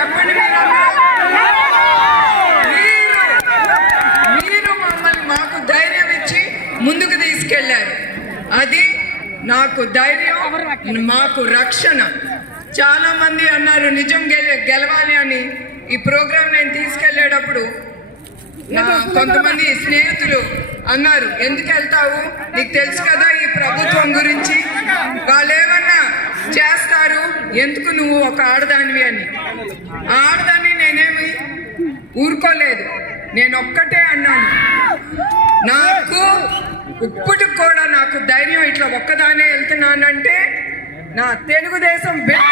చెప్పండి. మీరు మమ్మల్ని మాకు ధైర్యం ఇచ్చి ముందుకు తీసుకెళ్లారు. అది నాకు ధైర్యం, మాకు రక్షణ. చాలా మంది అన్నారు నిజం గెలవాలి అని. ఈ ప్రోగ్రాం నేను తీసుకెళ్లేటప్పుడు కొంతమంది స్నేహితులు అన్నారు, ఎందుకు వెళ్తావు, నీకు తెలుసు కదా ఈ ప్రభుత్వం గురించి, వాళ్ళు ఏమన్నా చేస్తారు, ఎందుకు నువ్వు ఒక ఆడదానివి అని. ఆ ఆడదాన్ని నేనేమి ఊరుకోలేదు. నేను ఒక్కటే అన్నాను, నాకు ఇప్పటికి కూడా నాకు ధైర్యం, ఇట్లా ఒక్కదానే వెళ్తున్నానంటే నా తెలుగుదేశం బిడ్డ